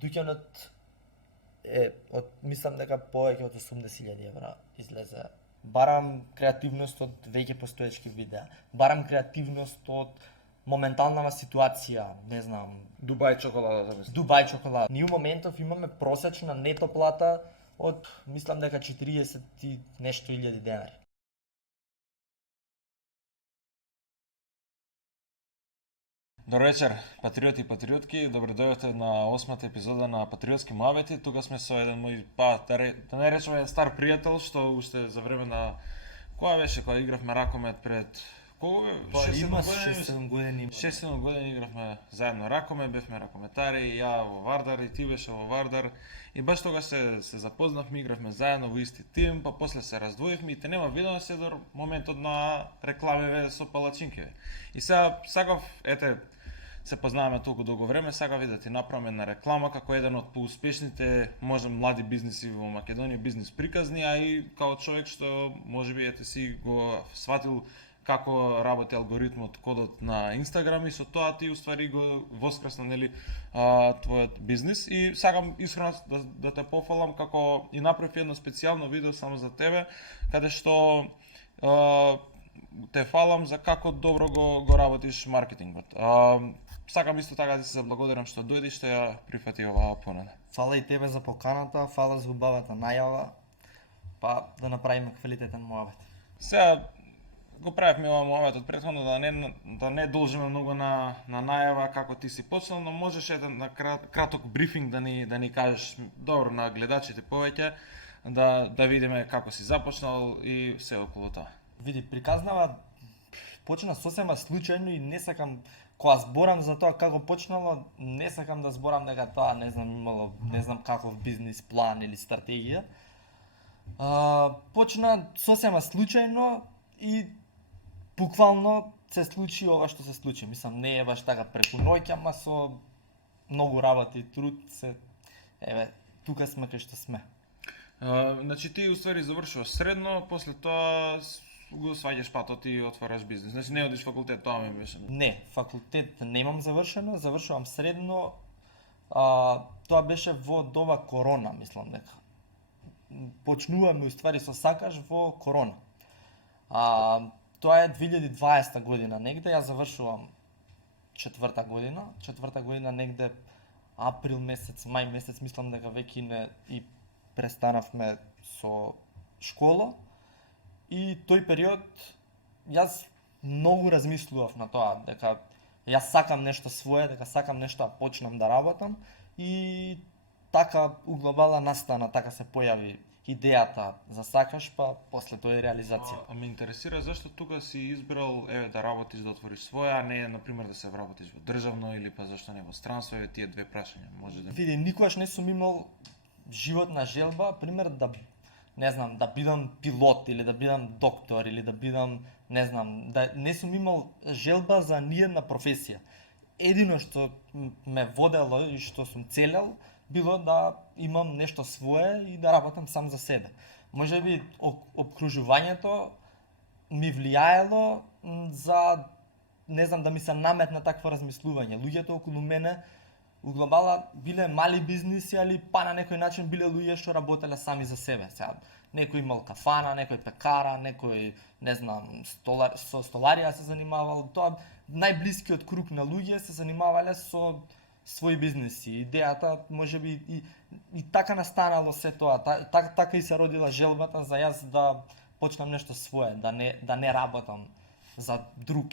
дуќанот мислам дека повеќе од 80.000 евра излезе. Барам креативност од веќе постоечки видеа. Барам креативност од моменталнава ситуација, не знам. Дубај чоколадата. Дубај чоколада. Ние у моментов имаме просечна нето плата од, мислам дека 40 и нешто илјади денари. Добро вечер, патриоти и патриотки. Добро дојдовте на 8-та епизода на Патриотски муабети. Тука сме со еден мој, да не речеме стар пријател, што уште за време на која беше кога игравме ракомет пред кога бе? 6-7 години. 6-7 години игравме заедно ракомет, бевме ракометари, ја во Вардар и ти беше во Вардар. И баш тога се запознавме, игравме заедно во исти тим, па после се раздвоивме и те нема видено се до моментот на рекламиве со палачинкиве. И сега сакав, се познаваме толку долго време, сакав да ти направам една реклама како еден од поуспешните, може млади бизниси во Македонија, бизнис приказни, а и као човек што можеби си го сватил како работи алгоритмот, кодот на Инстаграм и со тоа ти уствари го воскресна твојот бизнис и сакам искрено да те пофалам како и направив едно специјално видео само за тебе, каде што те фалам за како добро го работиш маркетингот. Сакам исто така да се заблагодарам што дојде и што ја прифати оваа понуда. Фала и тебе за поканата, фала за убавата најава, па да направиме квалитетен муабет. Сега го правевме ова муабет од претходно да не должиме многу на најава како ти си почнал, но можеш еден краток брифинг да ни кажеш добро на гледачите повеќе, да видиме како си започнал и се околу тоа. Види, приказнава почна сосема случајно и не сакам, кога зборам за тоа како почнало, не сакам да зборам дека тоа имало не знам каков бизнис план или стратегија. Почна сосема случајно и буквално се случи ова што се случи. Мислам, не е баш така преку ноќ, ама со многу работа и труд тука сме кај што сме. Значи ти уствари завршуваш средно, после тоа го сваѓаш патот и отвараш бизнес. Значи не одиш факултет, тоа ме мислам. Не, факултет немам завршено, завршувам средно. Тоа беше во доба корона, мислам дека. Почнуваме уствари со сакаш во корона. Тоа е 2020 година негде, ја завршувам четврта година негде април месец, мај месец, мислам дека веќе и престанавме со школа. И тој период јас многу размислував на тоа дека јас сакам нешто свое, дека сакам нешто да почнам да работам и така углобала настана, така се појави идејата за сакаш, па после тоа и реализација. Ме интересира зашто тука си избрал да работиш, да отвориш своја, а не например да се вработиш во државно или па зашто не во странство, тие две прашања може да. Види, никогаш не сум имал животна желба, пример да да бидам пилот или да бидам доктор или да бидам, не сум имал желба за ниедна професија. Едино што ме водело и што сум целел било да имам нешто свое и да работам сам за себе. Можеби опкружувањето ми влијаело за да ми се наметна такво размислување. Луѓето околу мене углобала биле мали бизниси, али па на некој начин биле луѓе што работеле сами за себе. Сега некој имал кафана, некој пекара, некој со столарија се занимавал. Тоа најблискиот круг на луѓе се занимавале со своји бизниси. Идејата можеби и така настанало се тоа. Така и се родила желбата за јас да почнам нешто свое, да не работам за друг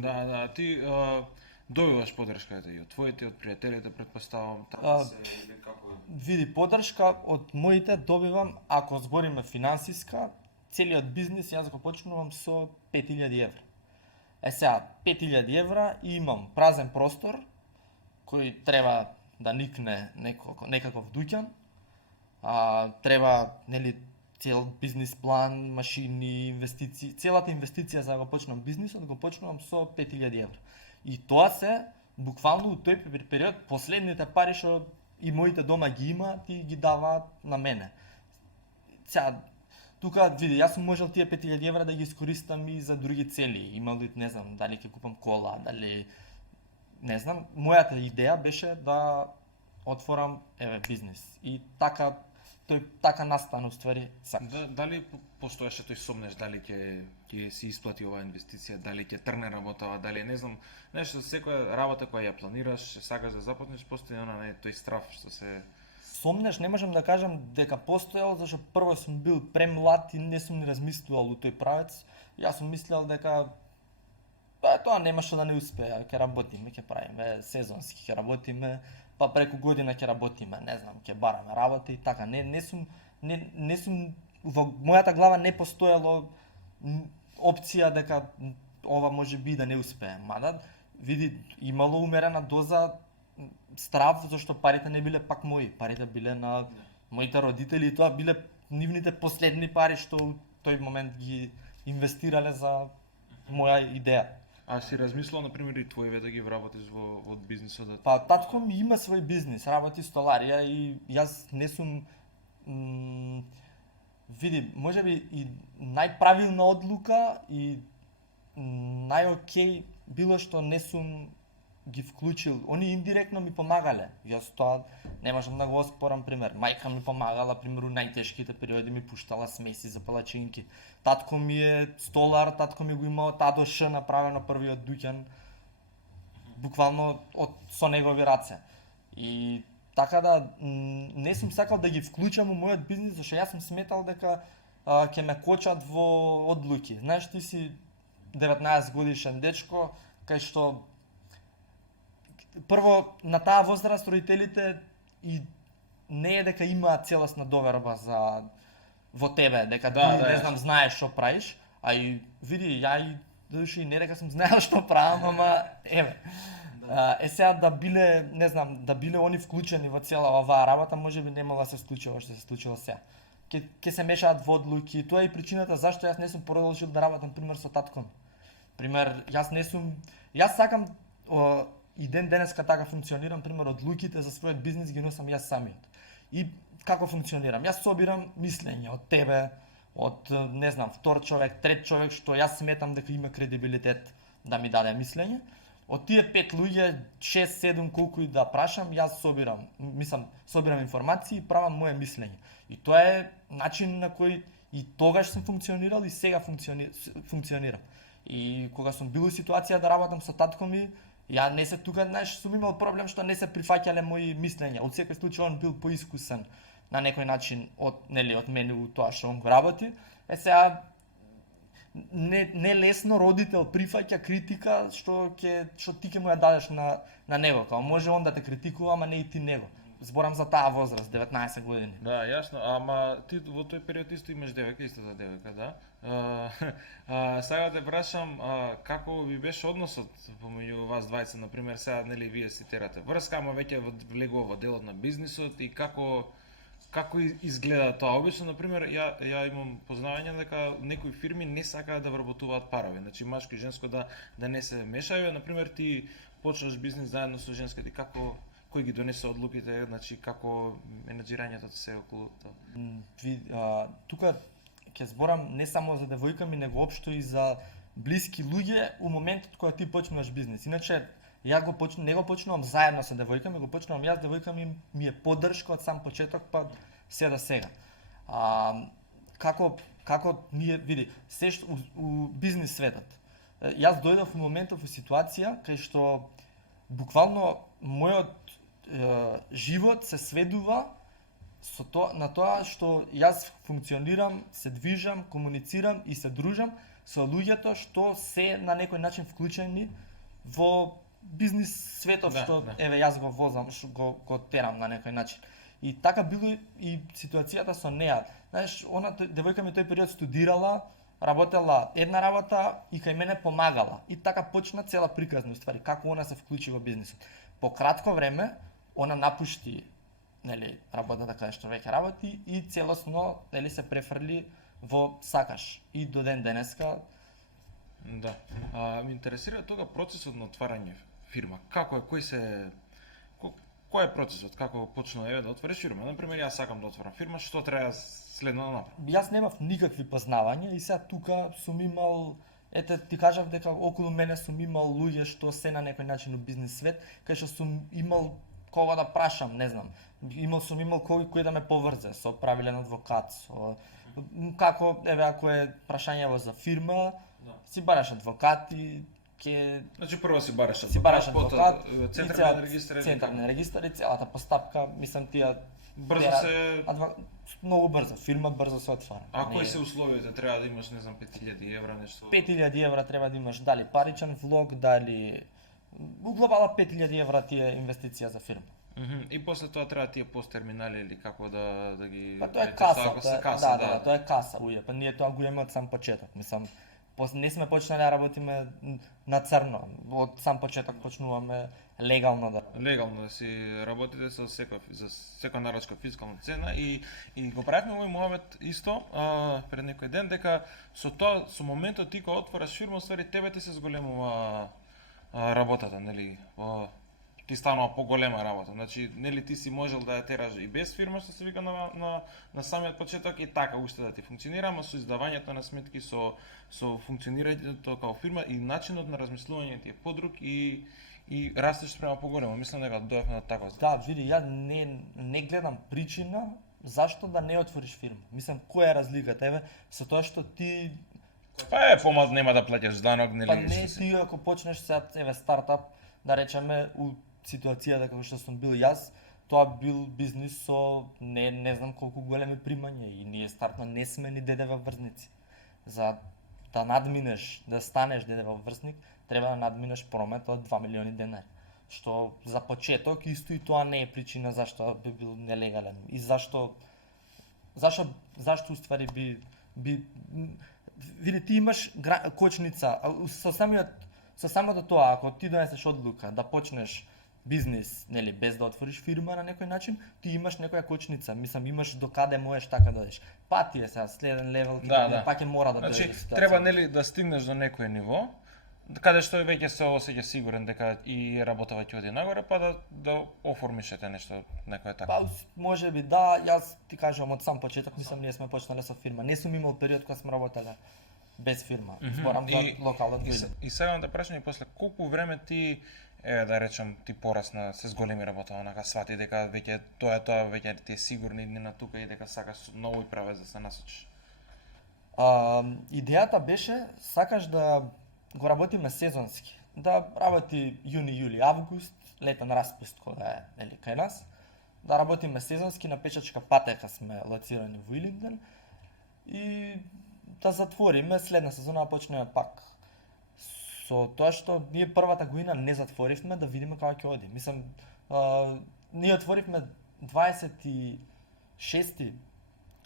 Да, ти добиваш подршка и од твоите, од пријателите, претпоставам, или како? Види, подршка од моите добивам, ако збориме финансиска, целиот бизнис јас го почнувам со 5.000 евра. Сега, 5.000 евра и имам празен простор, кој треба да никне некаков дуќан, треба, цел бизнис план, машини, инвестиции, целата инвестиција за да го почнам бизнисот, го почнувам со 5.000 евра. И тоа се, буквално, у тој период, последните пари што и моите дома ги имаат и ги даваат на мене. Сега, тука, види, јас сум можел тие 5.000 евра да ги искористам и за други цели. Имали, дали ќе купам кола, дали... Мојата идеја беше да отворам бизнис. И така тој така настана уствари сакаш. Дали постоеше тој сомнеш дали ќе си исплати оваа инвестиција, дали ќе тргне работава, дали не знам, нешто секоја работа која ја планираш, сакаш да започнеш, постои тој страв што се Сомнеш, не можам да кажам дека постоел, зашто прво сум бил премлад и не сум ни размислувал у тој правец. Јас сум мислел дека тоа нема што да не успее, ќе работиме, ќе правиме сезонски, ќе работиме, па преку година ќе работиме, не знам, ќе бараме работа и така. Не сум во мојата глава не постоело опција дека ова може би да не успее. Мада види имало умерена доза страв зашто парите не биле пак мои, парите биле на моите родители и тоа биле нивните последни пари што у тој момент ги инвестирале за моја идеја. А си размислувал, например, и твоеве да ги вработиш во бизнисот? Па татко ми има свој бизнис, работи столарија и јас не сум види, можеби и најправилна одлука и најокей било што не сум ги вклучил. Они индиректно ми помагале. Јас тоа не можам да го оспорам, пример. Мајка ми помагала, пример, у најтешките периоди ми пуштала смеси за палачинки. Татко ми е столар, татко ми го имал ТАДОШ направено првиот дуќан. Буквално со негови раце. И така да не сум сакал да ги вклучам у мојот бизнис, зашто јас сум сметал дека ќе ме кочат во одлуки. Знаеш, ти си 19 годишен дечко, кај што прво на таа возраст родителите и не е дека имаат целосна доверба во тебе, дека ти не знам знаеш што правиш, а и види ја и души не дека сум знаел што правам, ама сега да биле, не знам, да биле они вклучени во цела оваа работа, можеби немало да се случува што се случува сега. Ќе се мешаат во одлуки, тоа е и причината зашто јас не сум продолжил да работам пример со татком. Пример, јас сакам и ден денеска така функционирам, пример, одлуките за својот бизнис ги носам јас самиот. И како функционирам? Јас собирам мислење од тебе, од, не знам, втор човек, трет човек, што јас сметам дека има кредибилитет да ми даде мислење. Од тие 5 луѓе, 6-7 колку и да прашам, јас собирам информации и правам моје мислење. И тоа е начин на кој и тогаш сум функционирал и сега функционирам. И кога сум бил у ситуација да работам со татко ми, ја не се тука, знаеш, сум имал проблем што не се прифаќале мои мислења. Од секој случај он бил поискусен на некој начин од мене у тоа што он го работи. Сега не лесно родител прифаќа критика што ти ќе му ја дадеш на него. Као може он да те критикува, ама не и ти него. Зборам за таа возраст, 19 години. Да, јасно, ама ти во тој период исто имаш девојка, истата девојка, да? Сега те прашам, како ви беше односот помеѓу вас двајца, например, сега нели вие си терате врска, ама веќе влегува во делот на бизнисот и како изгледа тоа? Обично, например, ја имам познавање дека некои фирми не сакаат да вработуваат парови, значи машко и женско да не се мешају. Например, ти почнаш бизнис заедно со женска, ти кој ги донесе одлуките, значи како менаџирањето се околу тоа? Тука ќе зборам не само за девојка ми, него општо и за блиски луѓе у моментот кога ти почнуваш бизнис. Иначе не го почнувам заедно со девојка ми, го почнувам јас, девојка ми е поддршка од сам почеток па се до сега. Како ние види, се што у бизнис светот. Јас дојдов у моментов у ситуација кај што буквално мојот живот се сведува на тоа што јас функционирам, се движам, комуницирам и се дружам со луѓето што се на некој начин вклучени во бизнис светот, што јас го возам, што го терам на некој начин. И така било и ситуацијата со неа. Знаеш, она девојка ми тој период студирала, работела една работа и кај мене помагала. И така почна цела приказна уствари како она се вклучи во бизнисот. По кратко време она напушти работата каде што веќе работи и целосно се префрли во сакаш. И до ден денеска. Да. Ме интересира тога процесот на отварање фирма. Како е, кој е процесот? Како почнува да отвориш фирма? Например, јас сакам да отворам фирма, што треба следно да направам? Јас немав никакви познавања и сега тука сум имал, ти кажав дека околу мене сум имал луѓе што се на некој начин у бизнис свет, кај што сум имал кого да прашам, не знам. Имал кој да ме поврзе со правилен адвокат, со како еве ако е прашањево за фирма, си бараш адвокат и Значи прво си бараш адвокат, централен регистар, централен регистар и целата постапка, мислам тие брзо се многу брзо, фирма брзо се отвара. А кои се условите? Треба да имаш, не знам, 5000 евра нешто. 5000 евра треба да имаш дали паричен влог, дали у глобала 5000 евра ти е инвестиција за фирма. И после тоа треба тие посттерминали или како да ги Па тоа е каса, тоа е каса, ује, па ние тоа го имаме од сам почеток, мислам. Не сме почнали да работиме на црно, од сам почеток почнуваме легално да си работите за секоја нарачка фискална цена и го правевме овој муабет исто пред некој ден дека со моментот ти кога отвораш фирма, ствари тебе ти се зголемува работата, нели? Ти станува поголема работа. Значи, нели ти си можел да ја тераш и без фирма, што се вика на самиот почеток и така уште да ти функционира, ама со издавањето на сметки, со функционирањето како фирма и начинот на размислување ти е подруг и растеш према поголемо. Мислам дека дојавме до таква. Да, види, ја не гледам причина зашто да не отвориш фирма. Мислам, која е разликата еве со тоа што ти па помал нема да плаќаш данок, нели? Па не ти ако почнеш сега еве стартап, да речеме у ситуацијата како што сум бил јас, тоа бил бизнис со не знам колку големи примања и ние стартно не сме ни ДДВ врзници. За да надминеш, да станеш ДДВ врзник, треба да надминеш промет од 2 милиони денари. Што за почеток исто и тоа не е причина зашто би бил нелегален и зашто уствари би види ти имаш кочница со самото тоа, ако ти донесеш одлука да почнеш бизнис, нели, без да отвориш фирма на некој начин, ти имаш некоја кочница, мислам имаш до каде можеш така да одиш. Па ти е сега следен левел, па ќе мора да дојде ситуација. Треба нели да стигнеш до некој ниво, каде што веќе се осеќаш сигурен дека и работава ќе оди нагоре, па да оформиш нешто, некој така. Па можеби да, јас ти кажувам од сам почеток, мислам ние сме почнале со фирма. Не сум имал период кога сме работеле без фирма. Зборам за локален бизнис. И сега да прашам и после колку време ти да речем ти порасна се зголеми работа, онака свати дека веќе тоа веќе ти е сигурно идни на тука и дека сакаш нови правец да се насочиш. Идејата беше сакаш да го работиме сезонски. Да работи јуни, јули, август, летен распуст кога е нели кај нас. Да работиме сезонски, на пешачка патека сме лоцирани во Илинден и да затвориме следна сезона, да почнеме пак. Со тоа што ние првата година не затворивме, да видиме како ќе оди. Мислам, ние отворивме 26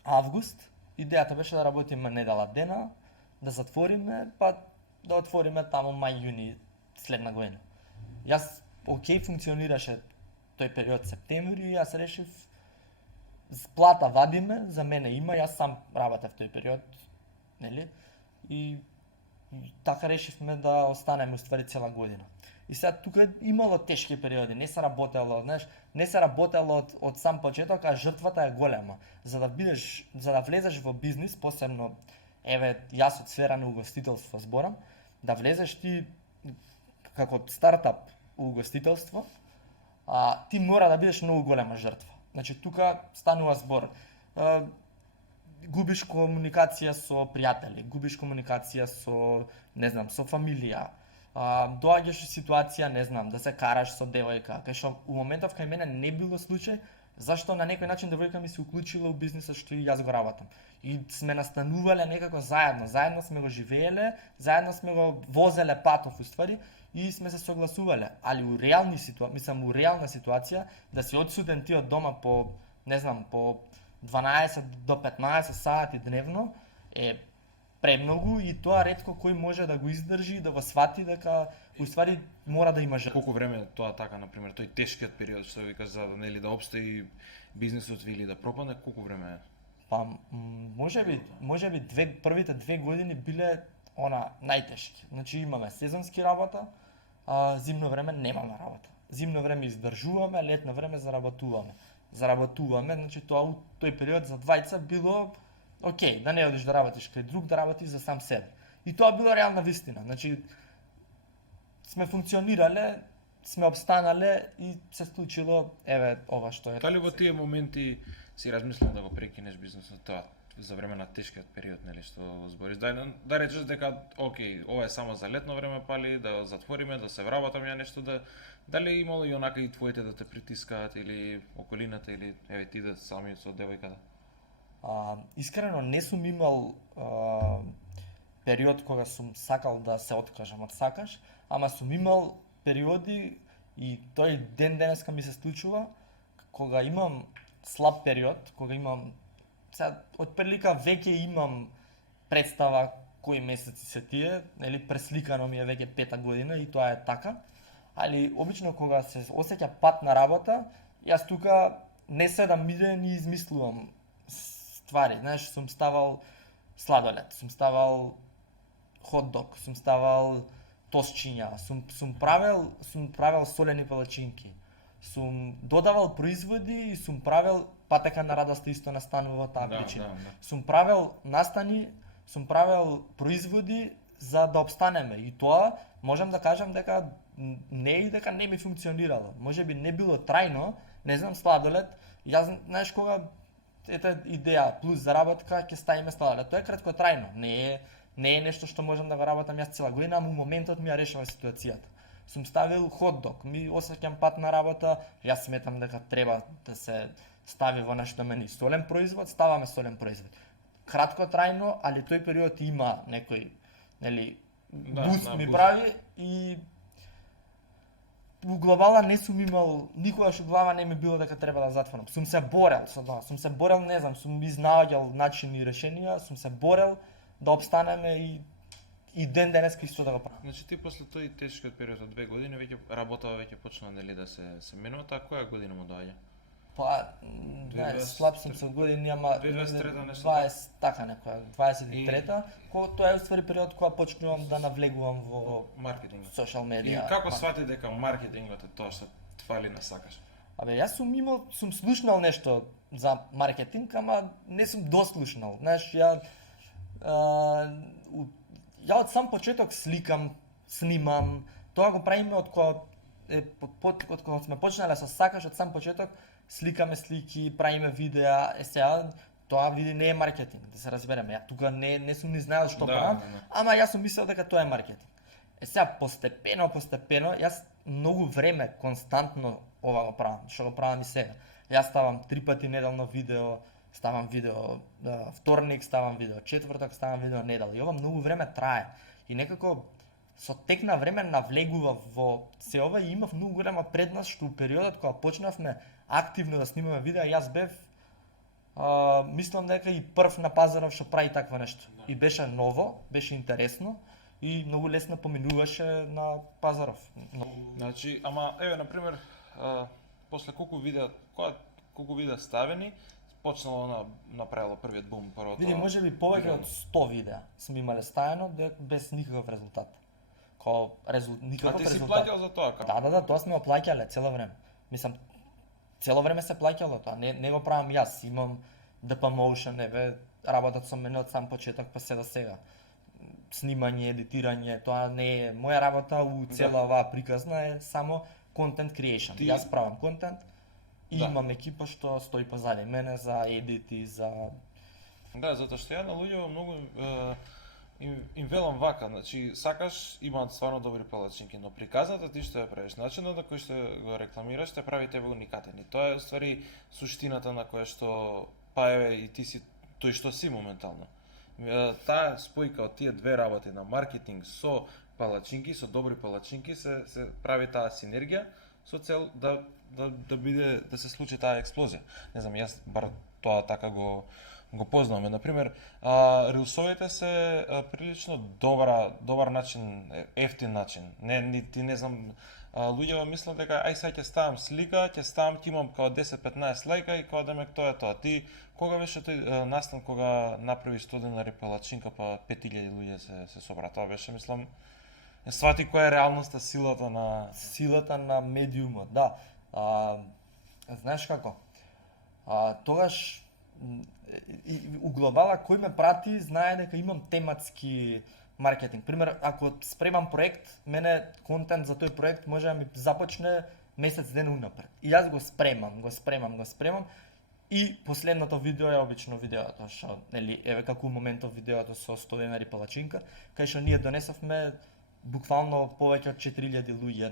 август, идејата беше да работиме недела дена, да затвориме, па да отвориме таму мај-јуни следна година. Јас функционираше тој период септември, јас решив плата вадиме, за мене има, јас сам работев тој период, нели? И така решивме да останеме уствари цела година. И сега тука имало тешки периоди, не се работело, знаеш, не се работело од сам почеток, а жртвата е голема. За да влезеш во бизнис, посебно еве јас од сфера на угостителство зборам, да влезеш ти како стартап у угостителство, ти мора да бидеш многу голема жртва. Значи тука станува збор. Губиш комуникација со пријатели, губиш комуникација со, не знам, со фамилија. Доаѓаш во ситуација, не знам, да се караш со девојка, кај што у моментов кај мене не било случај, зашто на некој начин девојка ми се уклучила у бизнисот што и јас го работам. И сме настанувале некако заедно сме го живееле, заедно сме го возеле патов уствари и сме се согласувале, али у реална ситуација да си одсуден ти од дома по, не знам, по 12 до 15 сати дневно е премногу и тоа ретко кој може да го издржи, да го свати дека уствари мора да има жртва. Колку време е тоа така, на пример, тој тешкиот период што викаш за нели да опстои бизнисот или да пропадне, колку време е? Па можеби првите 2 години биле најтешки. Значи имаме сезонски работа, зимно време немаме работа. Зимно време издржуваме, летно време заработуваме, значи тоа у тој период за двајца било окей, да не одиш да работиш кај друг, да работиш за сам себе. И тоа било реална вистина. Значи сме функционирале сме обстанале и се случило еве ова што е. Дали во тие моменти си размислил да го прекинеш бизнисот тоа за време на тешкиот период, нели што збориш? Да речеш дека окей, ова е само за летно време пали, да затвориме, да се вработам ја нешто, дали имало и онака и твоите да те притискаат или околината или еве ти да сами со девојката? Искрено не сум имал период кога сум сакал да се откажам од сакаш, ама сум имал периоди и тој ден денеска ми се случува кога имам слаб период, кога имам отприлика веќе имам представа кои месеци се тие, нели пресликано ми е веќе 5-та година и тоа е така. Али обично кога се осеќа пат на работа, јас тука не седам мирен и измислувам ствари. Знаеш, сум ставал сладолед, сум ставал хот-дог, сум ставал тосчиња, сум правел солени палачинки. Сум додавал производи и сум правел патека на радоста исто настанува таа причина. Да. Сум правел настани, сум правел производи за да обстанеме и тоа можам да кажам дека не и дека не ми функционирало. Можеби не било трајно, не знам сладолед, јас знаеш кога ета идеја плюс заработка ќе ставиме сладолед. Тоа е краткотрајно, не е нешто што можам да го работам јас цела година, ама моментот ми ја решава ситуацијата. Сум ставил хот-дог, ми осеќам пат на работа, јас сметам дека треба да се стави во нешто мени солен производ, ставаме солен производ. Кратко трајно, али тој период има некој, нели, буст ми прави и у главала не сум имал, никогаш у глава не ми било дека треба да затворам. Сум се борел со тоа, не знам, сум изнаоѓал начини и решенија, сум се борел да обстанеме и ден денеска исто да го правам. Значи ти после тој тешкиот период од 2 години веќе работава почна нели да се менува, таа која година му доаѓа? Па, слаб сум со години, ама 2023 нешто 20 така некоја, 23-та, кога тоа е уствари период кога почнувам да навлегувам во маркетинг, социјал И медија. како свати дека маркетингот е тоа што фали на сакаш? Абе, јас сум слушнал нешто за маркетинг, ама не сум дослушнал. Знаеш, ја од сам почеток сликам, снимам, тоа го правиме од кога сме почнале со сакаш, од сам почеток сликаме слики, правиме видеа, сега тоа види не е маркетинг, да се разбереме. Ја тука не сум ни знаел што правам, ама јас сум мислел дека тоа е маркетинг. Сега постепено, јас многу време константно ова го правам, што го правам и сега. Јас ставам 3 пати неделно видео, ставам видео вторник, ставам видео четврток, ставам видео недела. И ова многу време трае. И некако со тек на време навлегува во се ова и имав многу голема предност што у периодот кога почнавме активно да снимаме видеа, јас бев мислам дека и прв на пазаров што прави такво нешто. И беше ново, беше интересно и многу лесно поминуваше на пазаров. Значи, ама еве на пример, после колку видеа ставени, почнало направило првиот бум првото. Види, можеби повеќе од 100 видеа сме имале ставено без никаков резултат. Никаков резултат. А ти си плаќал за тоа како? Да, тоа сме го плаќале цело време. Мислам, цело време се плаќало тоа, не го правам јас, имам DP Motion, еве, работат со мене од сам почеток па се до сега. Снимање, едитирање, тоа не е моја работа у цела оваа приказна е само content creation. Јас правам контент и имам екипа што стои позади мене за едити, за Да, затоа што ја на луѓето многу им велам вака, значи сакаш имаат стварно добри палачинки, но приказната ти што ја правиш, начинот на кој што го рекламираш те прави тебе уникатен. И тоа е ствари суштината на која што па еве и ти си тој што си моментално. Таа спојка од тие две работи на маркетинг со палачинки, со добри палачинки се прави таа синергија со цел да се случи таа експлозија. Не знам, јас бар тоа така го познаваме. Например, рилсовите се прилично добар начин, ефтин начин. Не знам, луѓето мислат дека ај сега ќе ставам слика, ќе имам као 10-15 лајка и као демек тоа е тоа. Ти кога беше тој настан кога направи 100 денари палачинка па 5000 луѓе се собра? Тоа беше, мислам, свати која е реалноста, силата на медиумот, да. Знаеш како? У глобала кој ме прати знае дека имам тематски маркетинг. Пример, ако спремам проект, мене контент за тој проект може да ми започне месец ден унапред. И јас го спремам и последното видео е обично видеото што нели еве како моментов видеото со 100 денари палачинка, кај што ние донесовме буквално повеќе од 4000 луѓе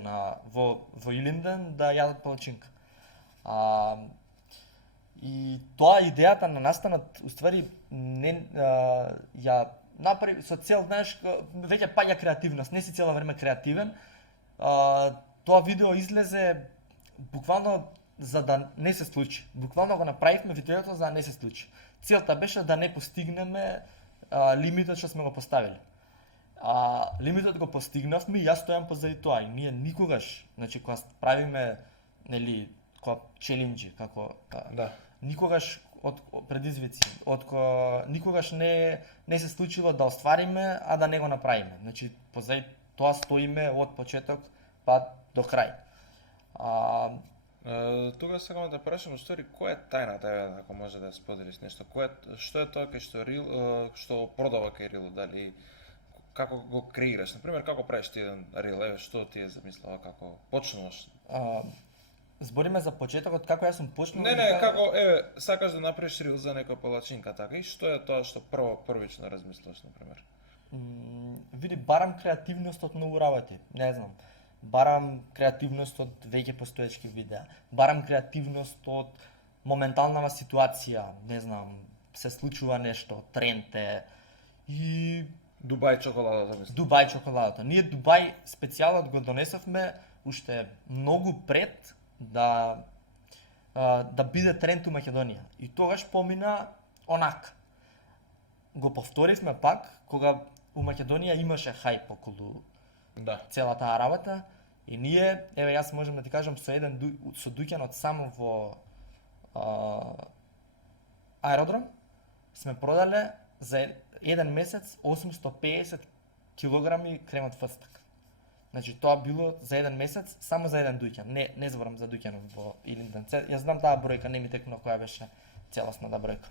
во Илинден да јадат палачинка. И тоа идејата на настанот уствари не ја направи со цел, знаеш, веќе паѓа креативност, не си цело време креативен. Тоа видео излезе буквално за да не се случи. Буквално го направивме видеото за да не се случи. Целта беше да не постигнеме лимитот што сме го поставиле. Лимитот го постигнавме и јас стојам позади тоа. И ние никогаш, значи кога правиме нели кога челенџи, како никогаш од предизвици, никогаш не се случило да оствариме, а да не го направиме. Значи позади тоа стоиме од почеток па до крај. Тога сакам да прашам, која е тајната, ако може да ја споделиш нешто? Што е тоа кај што рил, што продава кај рил, дали како го креираш? Например, како правиш ти еден рил? Еве, што ти е замислила, како почнуваш? Збориме за почетокот, како јас сум почнал? Не, како, еве, сакаш да направиш рил за некоја палачинка, така, и што е тоа што првично размислуваш, например? Види, барам креативност од многу работи, не знам. Барам креативност од веќе постоечки видеа. Барам креативност од моменталнава ситуација, не знам, се случува нешто, тренд е и Дубај чоколадата, мислам. Дубај чоколадата. Ние Дубај специјалот го донесовме уште многу пред да биде тренд у Македонија. И тогаш помина онак. Го повторивме пак кога у Македонија имаше хајп околу цела таа работа и ние, еве јас можам да ти кажам со дуќанот само во аеродром сме продале за еден месец 850 килограми кремот фрстак. Значи тоа било за еден месец само за еден дуќан. Не зборам за дуќанот во Илинден. Јас знам таа бројка, не ми текнува која беше целосната бројка.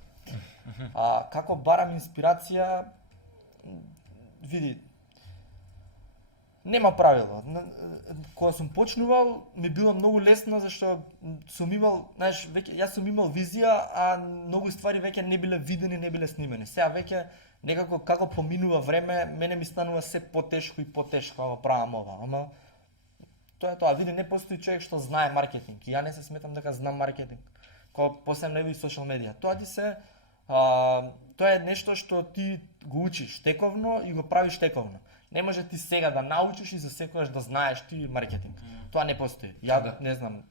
Како барам инспирација, види, нема правило. Кога сум почнувал, ми било многу лесно зашто сум имал, знаеш, јас сум имал визија, а многу ствари веќе не биле видени, не биле снимени. Сега веќе некако како поминува време, мене ми станува се потешко и потешко да правам ова, ама тоа е тоа. Види, не постои човек што знае маркетинг. И ја не се сметам дека знам маркетинг. Кога посебно и социјал медија. Тоа е нешто што ти го учиш тековно и го правиш тековно. Не може ти сега да научиш и за секогаш да знаеш ти маркетинг. Тоа не постои. Ја не знам.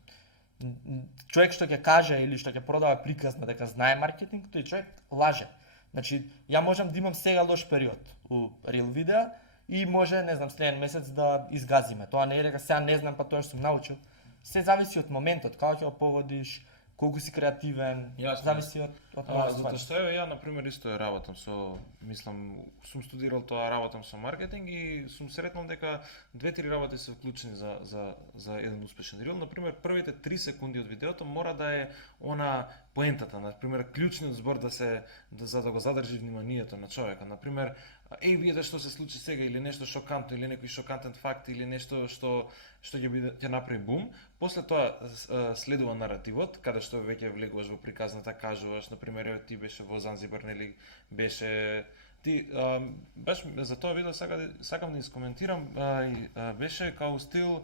Човек што ќе каже или што ќе продава приказна дека знае маркетинг, тој човек лаже. Значи, ја можам да имам сега лош период у рил видеа и може, не знам, следен месец да изгазиме. Тоа не е дека сега не знам, па тоа што сум научил. Се зависи од моментот, како ќе го погодиш, колку си креативен, зависи од тоа. Затоа што еве ја на пример исто работам со, мислам, сум студирал тоа, работам со маркетинг и сум сретнал дека 2-3 работи се вклучени за еден успешен рил. На пример, првите 3 секунди од видеото мора да е она поентата, на пример, клучниот збор за да го задржи вниманието на човека. На пример, видете што се случи сега или нешто шокантно или некој шокантен факт или нешто што ќе направи бум. После тоа следува наративот, каде што веќе влегуваш во приказната, кажуваш, на пример, ти беше во Занзибар, нели беше ти баш за тоа видео сакам да искоментирам, беше као стил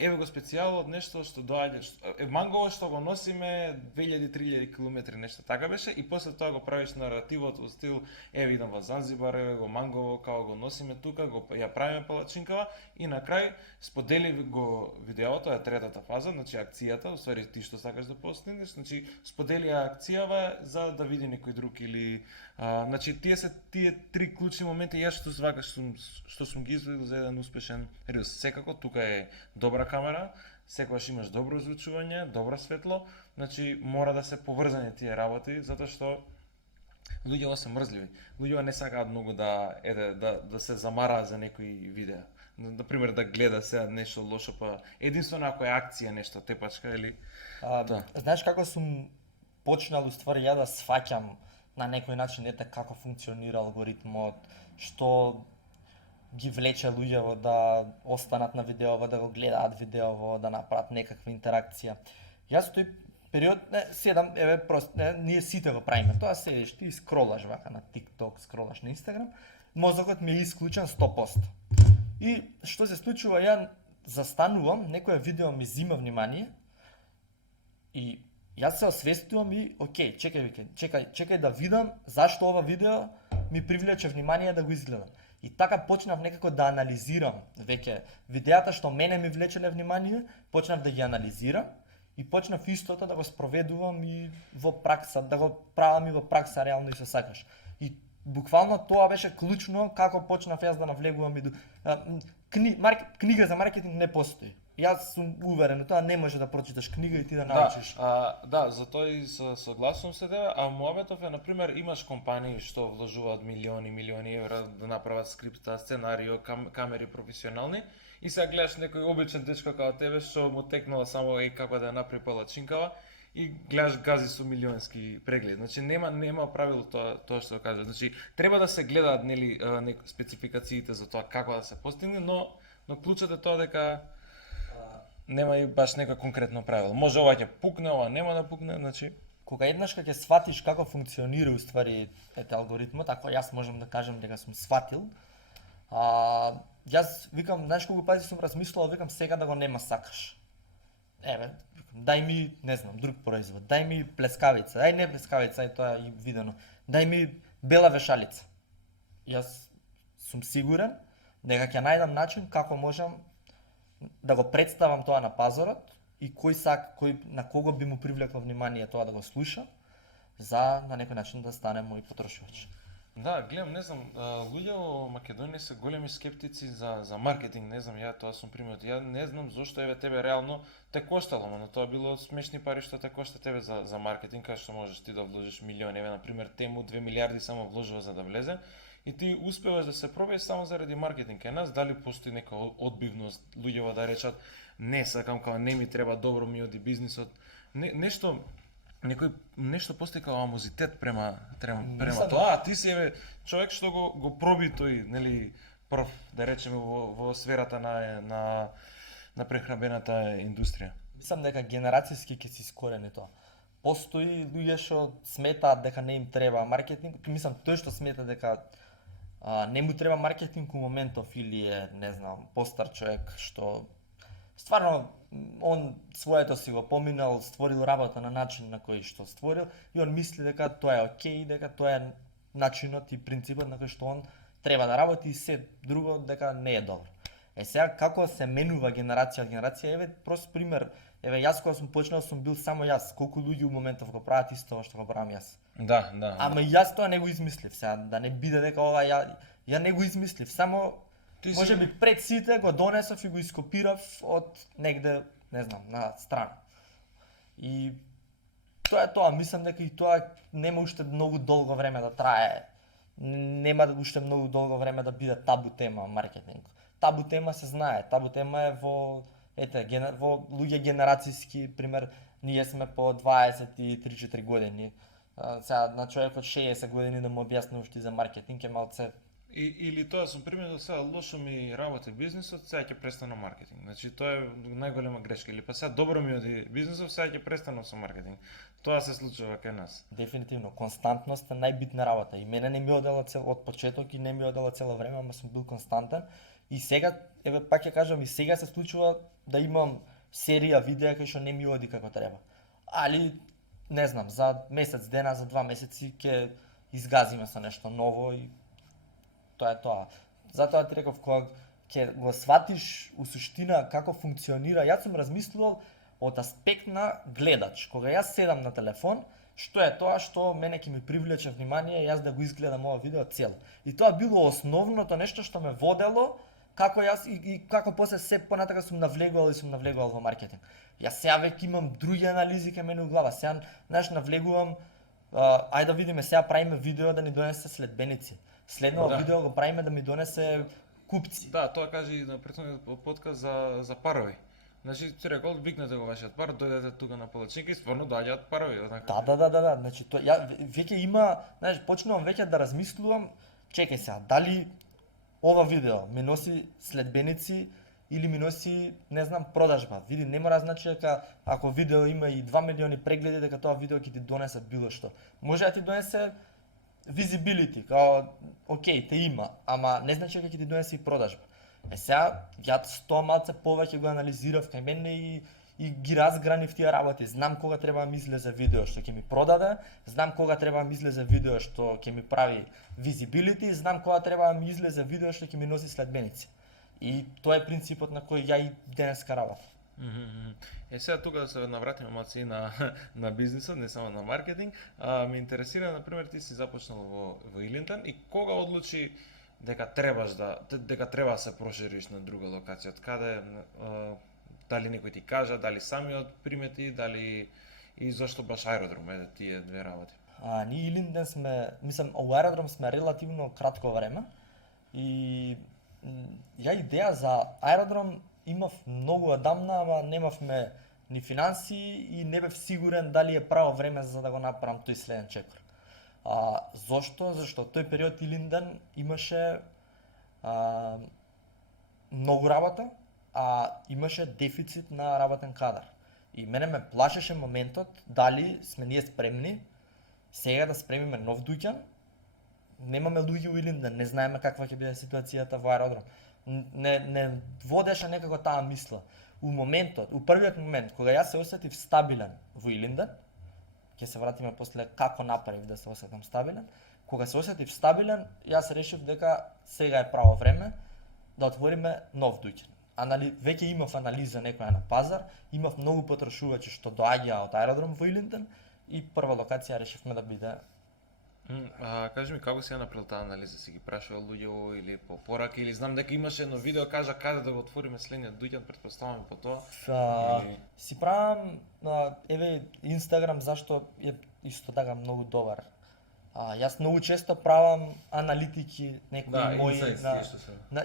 еве го специјалот, нешто што доаѓа, мангово што го носиме 2000-3000 километри, нешто така беше, и после тоа го правиш наративот во стил еве идам во Занзибар, еве го мангово, као го носиме тука, ја правиме палачинкава и на крај сподели го видеото, е третата фаза, значи акцијата, усвари ти што сакаш да постигнеш, значи сподели акцијава за да види некој друг или значи тие три клучни моменти јас што сум ги изведил за еден успешен рил. Секако тука е добра камера, секогаш имаш добро озвучување, добро светло, значи мора да се поврзани тие работи затоа што луѓето се мрзливи. Луѓето не сакаат многу да се замараат за некои видеа. Например, да гледа сега нешто лошо, па единствено ако е акција нешто тепачка или Знаеш како сум почнал уствари ја да сваќам на некој начин како функционира алгоритмот, што ги влече луѓето да останат на видеово, да го гледаат видеово, да направат некаква интеракција. Јас тој период седам, ние сите го правиме. Тоа седиш ти и скролаш вака на TikTok, скролаш на Instagram, мозокот ми е исклучен 100%. И што се случува, ја застанувам, некој видео ми зима внимание и јас се освестувам и окей, чекај да видам зашто ова видео ми привлече внимание да го изгледам. И така почнав некако да анализирам веќе видеата што мене ми влечеле внимание, почнав да ги анализирам и почнав истото да го спроведувам и во пракса, да го правам и во пракса реално и се сакаш. И буквално тоа беше клучно како почнав јас да навлегувам и книга за маркетинг не постои. Јас сум уверен, тоа не може да прочиташ книга и ти да научиш. Да, за тоа и согласувам се тебе, а муабетов е, например, имаш компании што вложуваат милиони евра да направат скрипта, сценарио, камери професионални и сега гледаш некој обичен дечко како тебе што му текнала само како да ја направи палачинкава и гледаш гази со милионски преглед. Значи нема правило тоа што кажа. Значи треба да се гледаат спецификациите за тоа како да се постигне, но клучот е тоа дека нема и баш некој конкретно правило. Може ова ќе пукне, ова нема да пукне, значи кога еднаш ќе сватиш како функционира уствари алгоритмот, ако јас можам да кажам дека сум сватил, јас викам, знаеш колку пати сум размислувал, викам сега да го нема сакаш. Еве, дај ми, не знам, друг производ, дај ми плескавица, не плескавица, тоа е и видено. Дај ми бела вешалица. Јас сум сигурен дека ќе најдам начин како можам да го представам тоа на пазарот и на кого би му привлекло внимание тоа да го слуша, за на некој начин да стане мој потрошувач. Да, гледам, не знам, луѓе во Македонија се големи скептици за маркетинг, не знам, ја тоа сум примет. Ја не знам зошто тебе реално те коштало, но тоа било смешни пари што те кошта тебе за маркетинг, кај што можеш ти да вложиш милиони, еве на пример Тему 2 милиарди само вложува за да влезе. И ти успеваш да се пробиеш само заради маркетинг. Кај нас дали постои нека одбивност, луѓето да речат не сакам, као не ми треба, добро ми оди бизнисот. Нешто постои како амозитет према тоа. А ти си човек што го проби тој, нели, прв, да речеме во сферата на прехранбената индустрија. Мислам дека генерацијски ќе се искорени тоа. Постои луѓе што сметаат дека не им треба маркетинг, мислам тој што смета дека не му треба маркетинг у моментов или е, не знам, постар човек што стварно он своето си го поминал, створил работа на начин на кој што створил и он мисли дека тоа е окей, дека тоа е начинот и принципот на кој што он треба да работи и се друго дека не е добро. Сега како се менува генерација од генерација, еве прост пример. Еве јас кога сум почнал сум бил само јас, колку луѓе у моментов го прават исто што го правам јас. Да. Ама јас тоа не го измислив, сега да не биде дека ова ја не го измислив, само можеби пред сите го донесов и го ископирав од негде, не знам, на страна. И тоа е тоа, мислам дека и тоа нема уште многу долго време да трае. Нема уште многу долго време да биде табу тема маркетинг. Табу тема се знае, табу тема е во луѓе генерацијски, пример, ние сме по 23-4 години. Сега на човек од 60 години да му објасни уште за маркетинг е малце. Или тоа сум приметил сега лошо ми работи бизнисот, сега ќе престанам маркетинг. Значи тоа е најголема грешка. Или па сега добро ми оди бизнисот, сега ќе престанам со маркетинг. Тоа се случува кај нас. Дефинитивно, константност е најбитна работа. И мене не ми одела од почеток и не ми одела цело време, ама сум бил константен. И сега, еве пак ќе кажам, и сега се случува да имам серија видеа кои што не ми оди како треба. Али не знам, за месец дена, за 2 месеци ќе изгазиме со нешто ново и тоа е тоа. Затоа ти реков, кога ќе го сватиш у суштина како функционира, јас сум размислувал од аспект на гледач. Кога јас седам на телефон, што е тоа што мене ќе ми привлече внимание, јас да го изгледам ова видео цело. И тоа било основното нешто што ме водело како јас и како после се понатака сум навлегувал во маркетинг. Јас сега веќе имам други анализи кај мене у глава. Сега навлегувам, ајде да видиме, сега правиме видео да ни донесе следбеници. Следното видео го правиме да ми донесе купци. Да, тоа кажи и на претходниот подкаст за парови. Значи, ти рекол, викнете го вашиот пар, дојдете тука на палачинка и стварно доаѓаат парови. Да. Значи, ја веќе има, знаеш, почнувам веќе да размислувам, чекај сега, дали ова видео ми носи следбеници или ми носи, не знам, продажба. Види, не мора значи дека ако видео има и 2 милиони прегледи, дека тоа видео ќе ти донесе било што. Може да ти донесе visibility, као, окей, те има, ама не значи дека ќе ти донесе и продажба. Сега, ја тоа малце повеќе го анализирав кај мене и ги разгранив тие работи. Знам кога треба да ми излезе видео што ќе ми продаде, знам кога треба да ми излезе видео што ќе ми прави visibility, знам кога треба да ми излезе видео што ќе ми носи следбеници. И тоа е принципот на кој ја и денеска работам. Сега тука да се навратиме малце и на бизнисот, не само на маркетинг. Ме интересира, например, ти си започнал во Илинден и кога одлучи дека треба да се прошириш на друга локација? Од каде, дали некој ти кажа, дали самиот примети, дали и зошто баш аеродром, тие две работи? Ние Илинден сме, мислам, во аеродром сме релативно кратко време и ја идеја за аеродром имав многу одамна, ама немавме ни финансии и не бев сигурен дали е право време за да го направам тој следен чекор. Зошто? Зашто тој период Илинден имаше многу работа, имаше дефицит на работен кадар. И мене ме плашеше моментот дали сме ние спремни сега да спремиме нов дуќан. Немаме луѓе во Илинден, не знаеме каква ќе биде ситуацијата во аеродром. Не водеше некако таа мисла. У првиот момент кога јас се осетив стабилен во Илинден, ќе се вратиме после како направив да се осетам стабилен. Кога се осетив стабилен, јас решив дека сега е право време да отвориме нов дуќан. Веќе имав анализа некоја на пазар, имав многу потрошувачи што доаѓаа од аеродром во Илинден и прва локација решивме да биде. Кажи ми, како си ја направил таа анализа? Си ги прашувал луѓе или по пораки, или знам дека имаше едно видео, кажа каде да го отвориме следниот дуќан, претпоставувам по тоа. Си правам, Инстаграм, зашто е исто така многу добар. Јас многу често правам аналитики, некои мои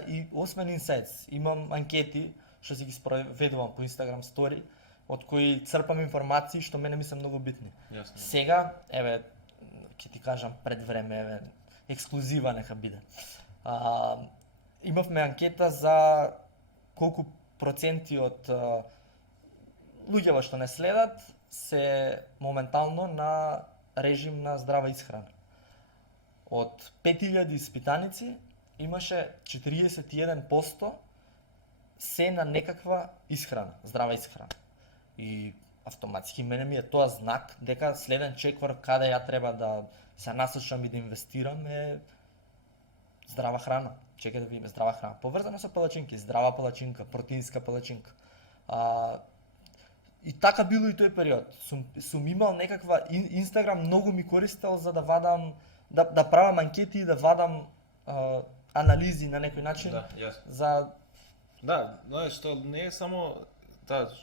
и освен инсайтс, имам анкети што си ги спроведувам по Инстаграм стори, од кои црпам информации што мене ми се многу битни. Сега, ќе ти кажам пред време, ексклузива нека биде. Имавме анкета за колку проценти од луѓето што не следат се моментално на режим на здрава исхрана. Од 5000 испитаници имаше 41% се на некаква исхрана, здрава исхрана. И автоматски мене ми е тоа знак дека следен чекор каде ја треба да се насочам и да инвестирам е здрава храна. Чекај да видиме здрава храна. Поврзано со палачинки, здрава палачинка, протеинска палачинка. И така било и тој период. Сум имал некаква Инстаграм многу ми користел за да вадам да правам анкети и да вадам анализи на некој начин. Да, јасно. За што не е само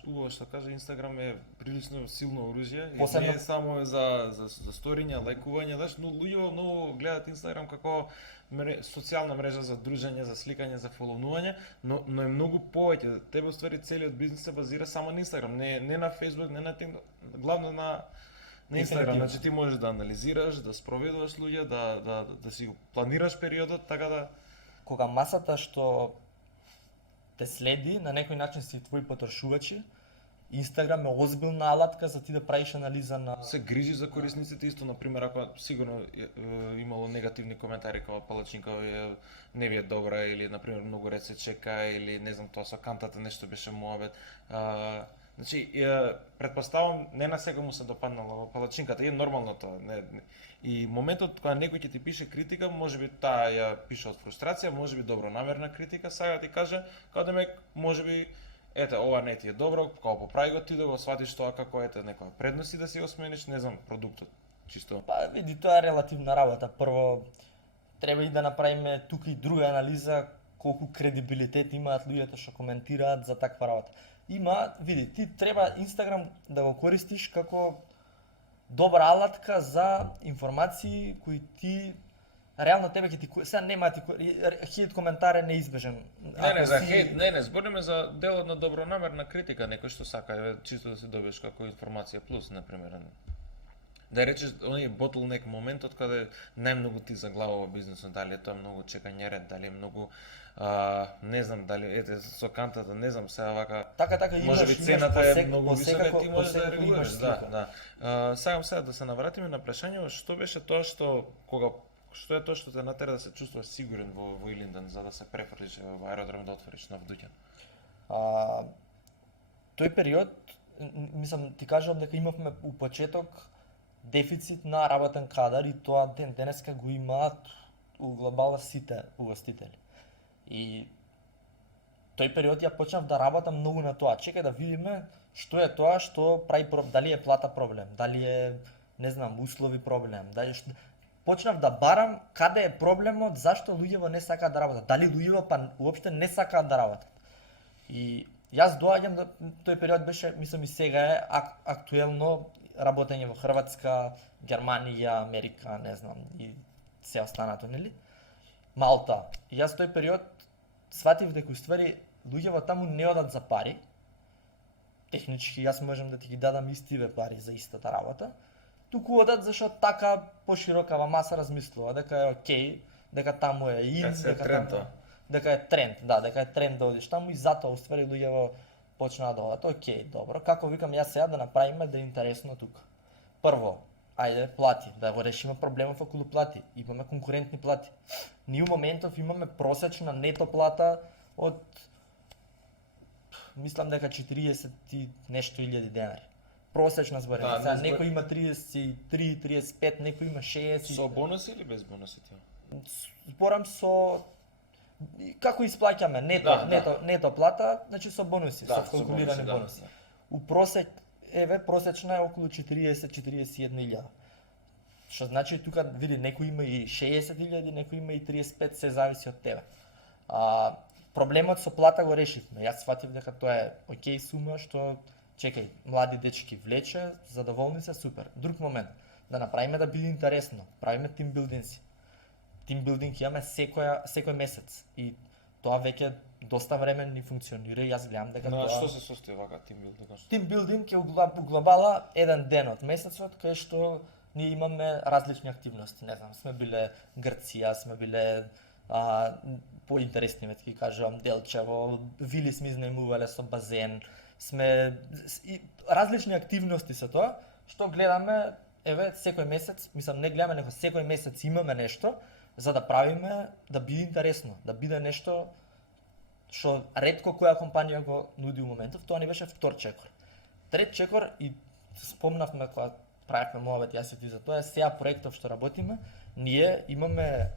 убаво што кажа, Инстаграм е прилично силно оружје и Посебно... не е само за сториња, лајкување, но луѓе многу гледаат Инстаграм како социјална мрежа за дружење, за сликање, за фоловнување, но е многу повеќе. Тебе уствари целиот бизнис се базира само на Инстаграм, не на Фејсбук, не на TikTok, главно на Инстаграм. Значи ти можеш да анализираш, да спроведуваш луѓе, да си го планираш периодот, така да кога масата што те следи, на некој начин си твои потрошувачи, Инстаграм е озбилна алатка за ти да правиш анализа на... Се грижи за корисниците исто, например, ако сигурно имало негативни коментари како палачинка не ви е добра или, например, многу ред се чека или, не знам, тоа со кантата нешто беше муабет. Значи, претпоставам, не на сега му се допаднала палачинката, е нормално тоа. И моментот кога некој ќе ти пише критика, можеби таа ја пише од фрустрација, можеби добронамерна критика, сега ти каже, као демек, можеби ова не ти е добро, као поправи го ти да го сватиш тоа како некоја предност и да си го смениш, не знам, продуктот. Чисто. Види, тоа е релативна работа. Прво, треба и да направиме тука и друга анализа колку кредибилитет имаат луѓето што коментираат за таква работа. Види, ти треба Инстаграм да го користиш како добра алатка за информации кои ти реално тебе ќе ти сега нема ти хејт коментар е неизбежен. За хејт, не, збориме за делот на добронамерна критика, некој што сака чисто да се добиеш како информација плюс, на пример. да речеш оној bottleneck моментот каде најмногу ти заглавува бизнисот, дали е тоа многу чекање ред, дали е многу не знам дали ете со кантата, не знам сега вака. Така имаш, може би цената е многу посекако, висока, ти можеш да посекако имаш регулираш, да, слика. да. Сакам сега да се навратиме на прашањето што беше тоа што што е тоа што те натера да се чувствуваш сигурен во Илинден за да се префрлиш во аеродром да отвориш нов дуќан? Тој период, мислам, ти кажам дека имавме у почеток дефицит на работен кадар и тоа денеска го имаат у глобала сите угостители. И тој период ја почнав да работам многу на тоа. Чекај да видиме што е тоа што прави дали е плата проблем, дали е не знам услови проблем, дали почнав да барам каде е проблемот, зашто луѓето не сакаат да работат, дали луѓето па уопште не сакаат да работат. И јас доаѓам тој период беше, мислам и сега е актуелно работење во Хрватска, Германија, Америка, не знам, и се останато, нели? Малта. И јас тој период сватив дека уствари луѓето таму не одат за пари. Технички јас можам да ти ги дадам истиве пари за истата работа. Туку одат зашто така поширокава маса размислува дека е окей, дека таму е ин, дека е тренд, да, дека е тренд да одиш таму и затоа уствари луѓето почнаа да одат. Окей, добро. Како викам јас сега да направиме да е интересно тука. Прво, ајде плати, да го решиме проблемов околу плати. Имаме конкурентни плати. Ние у моментов имаме просечна нето плата од мислам дека 40 и нешто илјади денари. Просечна зборим. Да, сега некој има 33, 35, некој има 60. Со бонуси или без бонуси ти? Зборам со како исплаќаме нето плата, значи со бонуси, со калкулирани бонуси. У просечна е околу 40-41 илјада. Што значи тука види некој има и 60 илјади, некој има и 35, се зависи од тебе. Проблемот со плата го решивме. Јас сватив дека тоа е окей сума што чекај, млади дечки влече, задоволни се, супер. Друг момент, да направиме да биде интересно, правиме тимбилдинси. Тимбилдинг имаме секој месец и тоа веќе доста време ни функционира и јас гледам дека тоа. тоа. Што се состои вака тимбилдинг? Тимбилдинг е у глобала еден ден од месецот кај што ние имаме различни активности, не знам, сме биле Грција, сме биле поинтересни, ме ти кажувам, Делчево, вили сме изнајмувале со базен, сме различни активности се тоа, што гледаме, еве, секој месец, мислам не гледаме, него секој месец имаме нешто за да правиме да биде интересно, да биде нешто што ретко која компанија го нуди у моментов. Тоа ни беше втор чекор. Трет чекор и спомнавме кога правевме муабет јас и ти за тоа, сега проектов што работиме, ние имаме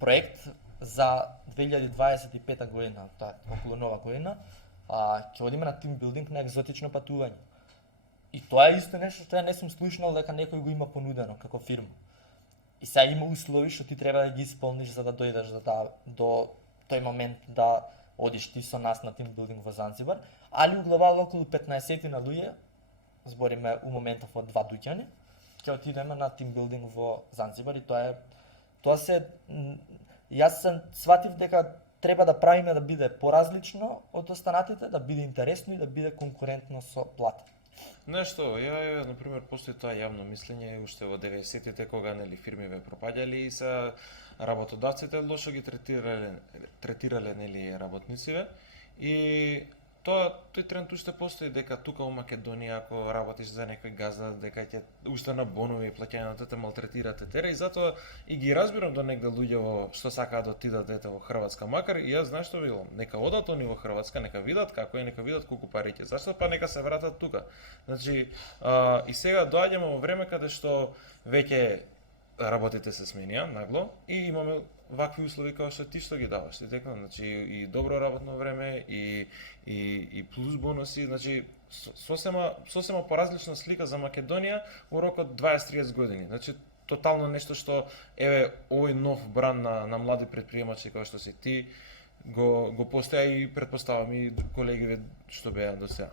проект за 2025 година, тоа околу нова година, ќе одиме на тимбилдинг на екзотично патување. И тоа е исто нешто што ја не сум слушнал дека некој го има понудено како фирма. И сега има услови што ти треба да ги исполниш за да дојдеш до тој момент да одиш ти со нас на тимбилдинг во Занзибар, али у глобал околу 15 на луѓе, збориме у моментов од 2 дуќани, ќе отидеме на тимбилдинг во Занзибар и тоа се јас се сватив дека треба да правиме да биде поразлично од останатите, да биде интересно и да биде конкурентно со плата. Нешто, на пример, постои тоа јавно мислење уште во 90-тите кога нели фирми ве пропаѓале и се работодавците лошо ги третирале нели работниците и тој тренд уште постои дека тука во Македонија ако работиш за некој газда дека ќе уште на бонови и плаќањето те малтретираат тера и затоа и ги разбирам до негде луѓето што сакаат да отидат во Хрватска, макар и јас знаеш што велам, нека одат они во Хрватска, нека видат како е, нека видат колку пари ќе, зашто па нека се вратат тука. Значи и сега доаѓаме во време каде што веќе работите се сменија нагло и имаме вакви услови како што ти што ги даваш, ти текна, значи и добро работно време и плюс бонуси, значи сосема поразлична слика за Македонија во рок од 20-30 години. Значи тотално нешто што еве овој нов бран на млади предприемачи како што си ти го постоја и претпоставам и колегиве што беа до сега.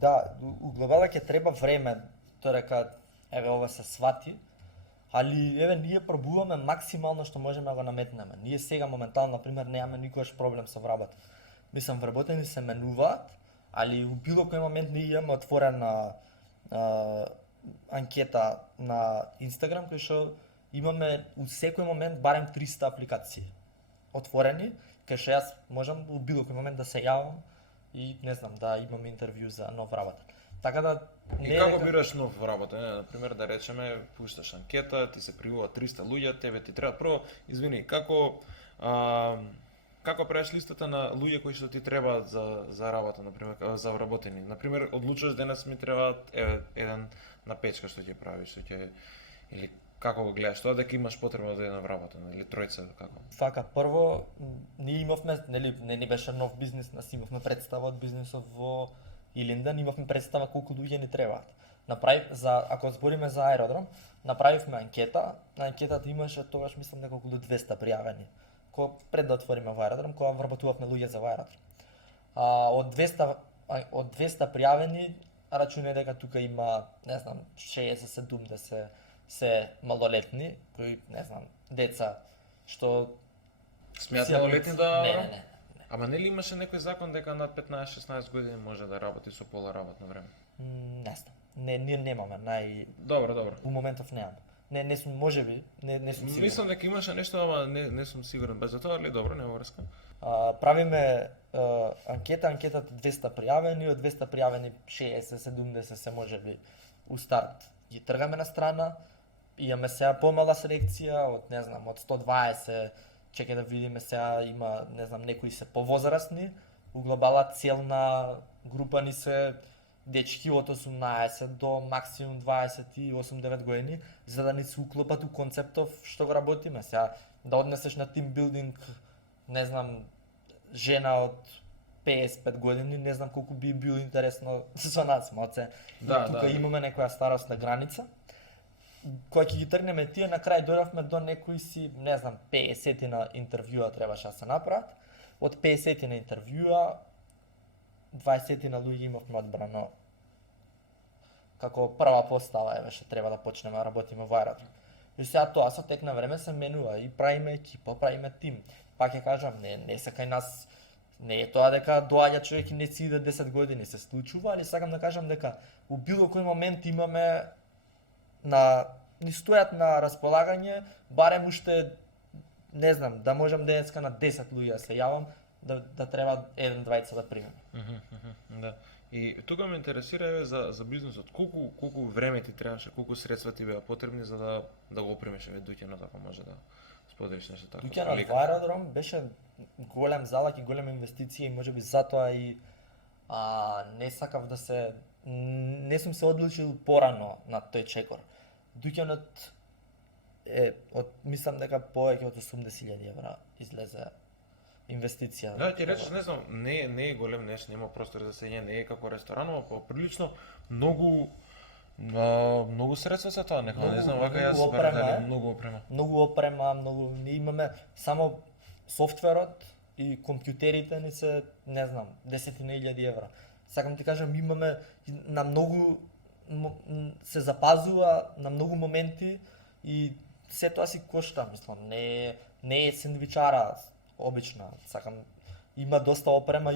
Да, у глобала ќе треба време, тоа река еве ова се свати, али еве ние пробуваме максимално што можеме да го наметнеме. Ние сега моментално на пример немаме никогаш проблем со вработа. Мислам вработени се менуваат, али у било кој момент ние имаме отворена анкета на Инстаграм кој што имаме у секој момент барем 300 апликации отворени, кај што јас можам у било кој момент да се јавам и не знам да имам интервју за нов работа. Така да И не како бираш нов работа? На пример да речеме пушташ анкета, ти се пријавува 300 луѓе, тебе ти треба прво, извини, како правиш листата на луѓе кои што ти требаат за работа, на пример, за вработени? На пример, одлучуваш денес ми треба еден на печка што ќе правиш, што ќе или како го гледаш тоа дека имаш потреба да еден вработен или тројца како? Фака, прво ние имавме, нели, не беше нов бизнис, нас имавме представа од бизнисот во Илинден, имавме представа колку луѓе ни требаат. Ако збориме за аеродром, направивме анкета, на анкетата имаше тогаш мислам дека околу 200 пријавени. Пред да отвориме во аеродром, кога вработувавме луѓе за аеродром. Од 200 пријавени, рачунај дека тука има, не знам, 60-70 се малолетни, кои, не знам, деца што Смеат малолетни да... Не. Ама нели имаше некој закон дека над 15-16 години може да работи со пола работно време? Не знам. Ние немаме, Добро. У моментов немаме. Не сум, можеби, не сум сигурен. Мислам дека имаше нешто, ама не сум сигурен без за тоа, али добро, нема врска. Правиме анкетата 200 пријавени, од 200 пријавени 60-70 се можеби у старт ги тргаме на страна. Имаме сега помала селекција од, не знам, од 120, чекај да видиме сега, има, не знам, некои се повозрасни. У глобала целна група ни се дечки од 18 до максимум 28-9 години, за да ни се уклопат у концептов што го работиме. Сега да однесеш на тимбилдинг, не знам, жена од 55 години, не знам колку би било интересно со нас, малце. Тука имаме некоја старосна граница. Кога ќе ги тргнеме тие, на крај дојдовме до некои си, не знам, 50 на интервјуа требаше да се направат. Од 50 на интервјуа 20 на луѓе имавме одбрано како прва постава, што треба да почнеме да работиме во аеродром. И сега тоа со тек на време се менува и правиме екипа, правиме тим. Пак ќе кажам, не се кај нас, не е тоа дека доаѓа човек и не си иде 10 години, се случува, али сакам да кажам дека у било кој момент имаме ни стојат на располагање, барем уште, не знам, да можам денеска на 10 луѓе да се јавам, да треба еден-двајца да примем. Да. И тука ме интересира за бизнисот, колку време ти требаше, колку средства ти беа потребни за да го опремеш дуќанот, ако може да споделиш нешто така. Дуќанот во аеродром беше голем залак и голема инвестиција и можеби затоа и не сакав да се, не сум се одлучил порано на тој чекор. Дуќанот е мислам дека повеќе од 80.000 евра излезе инвестиција. Да, ти речеш, не знам, не е голем нешто, нема простор за сење, не е како ресторан, но прилично многу средства се тоа, нека не знам, вака јас барам многу опрема. Многу опрема, ние имаме само софтверот и компјутерите ни се, не знам, 10.000 евра. Сакам ти кажам, имаме на многу се запазува на многу моменти и се тоа си кошта, мислам, не е сендвичара обична, сакам, има доста опрема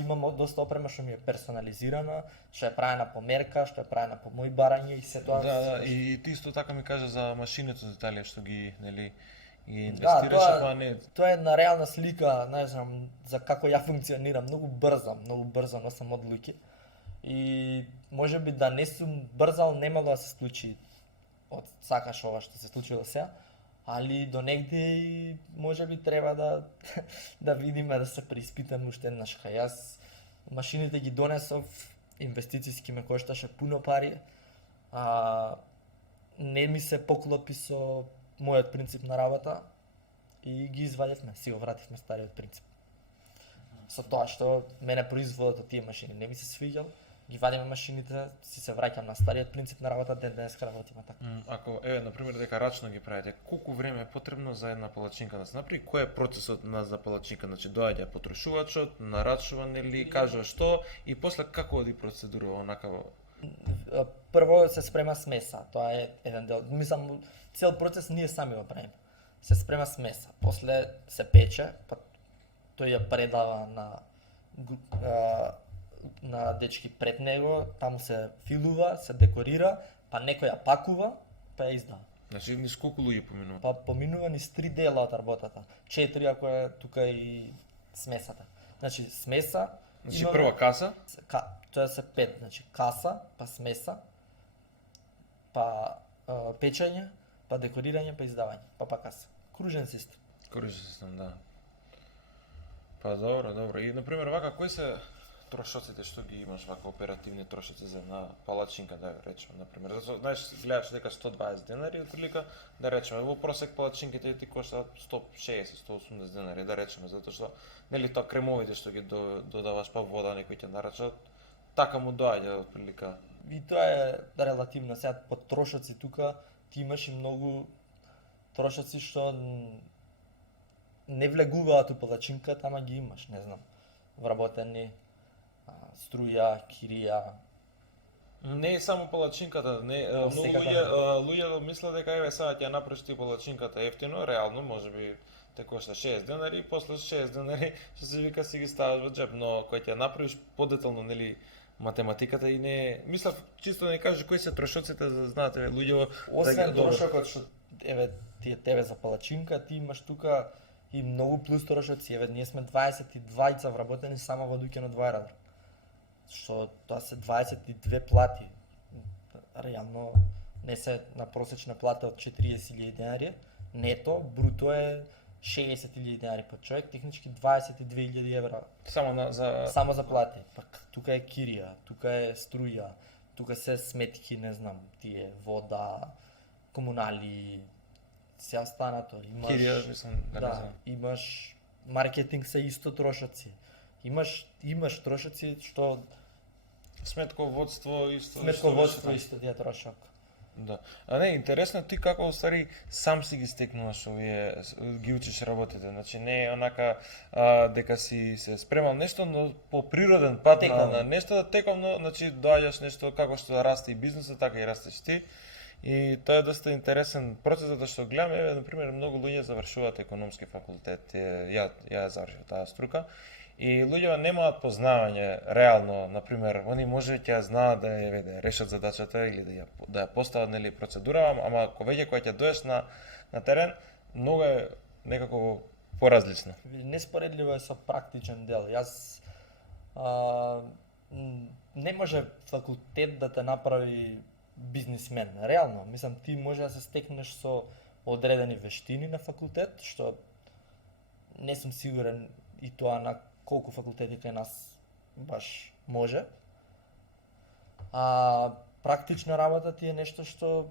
што ми е персонализирана, што е правена по мерка, што е правена по мои барања и се тоа. Да, и ти исто така ми кажа за машините за Италија што ги, нели, ги инвестираше, па не. Тоа е една реална слика, не знам, за како ја функционирам, многу брзо носам одлуки. И можеби да не сум брзал, немало да се случи од сакаш ова што се случило сега, али до негде можеби треба да видиме, да се преиспитаме уште еднаш. Јас машините ги донесов, инвестициски ме кошташе пуно пари, не ми се поклопи со мојот принцип на работа и ги извадевме, си го вративме стариот принцип. Со тоа што мене производот од тие машини не ми се свиѓал, ги вадиме машините, си се враќам на стариот принцип на работа, денеска работиме така. Ако на пример дека рачно ги правите, колку време е потребно за една палачинка да се направи? Кој е процесот за палачинка? Значи доаѓа потрошувачот, нарачува нели, кажува што и после како оди процедура онакаво? Прво се спрема смеса, тоа е еден дел. Мислам, цел процес ние сами го правиме. Се спрема смеса, после се пече, па тој ја предава на на дечки пред него, таму се филува, се декорира, па некој ја пакува, па ја издава. Значи, низ колку луѓе поминува? Па поминува низ 3 дела од работата. 4 ако е тука и смесата. Значи смеса, Значи, прва каса, тоа се 5, значи каса, па смеса, па печење, па декорирање, па издавање, па каса. Кружен систем. корижен систем, да. Па добро. И на пример вака кои се трошоците што ги имаш вака оперативни трошоци за една палачинка, да речеме на пример. Знаеш, гледаш дека 120 денари отприлика, да речеме во просек палачинките ти коштаат 160-180 денари, да речеме, затоа што нели тоа кремовите што ги додаваш па вода некои ќе нарачат, така му доаѓа отприлика. И тоа е релативно. Сега по трошоци тука ти имаш и многу трошоци што не влегуваат у палачинката, ама ги имаш, не знам, вработени струја, кирија. Не е само палачинката, не, многу луѓе мислат дека еве сега ќе ја направиш ти палачинката ефтино, реално можеби те кошта 60 денари и после 60 денари што се вика си ги ставаш во джеб, но кој ќе ја направиш подетално нели математиката и не мислам чисто да не кажеш кои се трошоците за знаете луѓе Освен трошокот што еве тебе за палачинка, ти имаш тука и многу плюс трошоци. Еве ние сме 22 вработени само во Дуќано 2 аеродром. Што тоа се 22 плати. Реално не се на просечна плата од 40.000 денари, нето, бруто е 60.000 денари по човек, технички 22.000 евра. Само за плати. Пак тука е кирија, тука е струја, тука се сметки, не знам, тие вода, комунали, се останато. Имаш кирија, мислам, да, имаш маркетинг се исто трошоци. Имаш трошоци што сметководство исто исто тие трошок. Да. А не, интересно ти како уствари сам си ги стекнуваш овие, ги учиш работите. Значи не е онака дека си се спремал нешто, но по природен пат на нешто да тековно, значи доаѓаш нешто како што расте и бизнисот, така и растеш ти. И тоа е доста интересен процес, затоа што гледам, еве, например, многу луѓе завршуваат економски факултет. Ја завршив таа струка. И луѓето немаат познавање реално, например, они може ќе знаат да ја решат задачата или да ја постават нели процедура, ама веќе кога ќе доеш на терен, многу е некако поразлично. Неспоредливо е со практичен дел. Јас не може факултет да те направи бизнисмен. Реално, мислам ти може да се стекнеш со одредени вештини на факултет, што не сум сигурен и тоа на колку факултети кај нас баш може. Практична работа ти е нешто што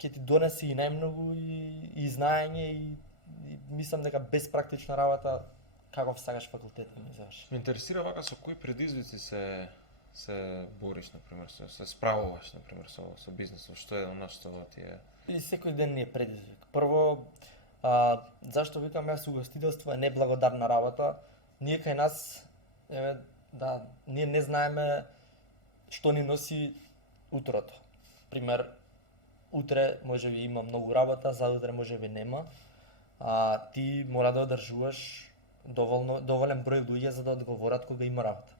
ќе ти донесе и најмногу и знаење и мислам дека без практична работа каков сакаш факултет да не завршиш. Ме интересира вака со кои предизвици се бориш, например, се справуваш, например, со бизнисот, што е она што ти е? И секој ден ни е предизвик. Прво, зашто викам јас угостителство е неблагодарна работа. Ние кај нас, еве, да, ние не знаеме што ни носи утрото. Пример, утре можеби има многу работа, заутре можеби нема. Ти мора да одржуваш доволен број луѓе за да одговорат кога има работа.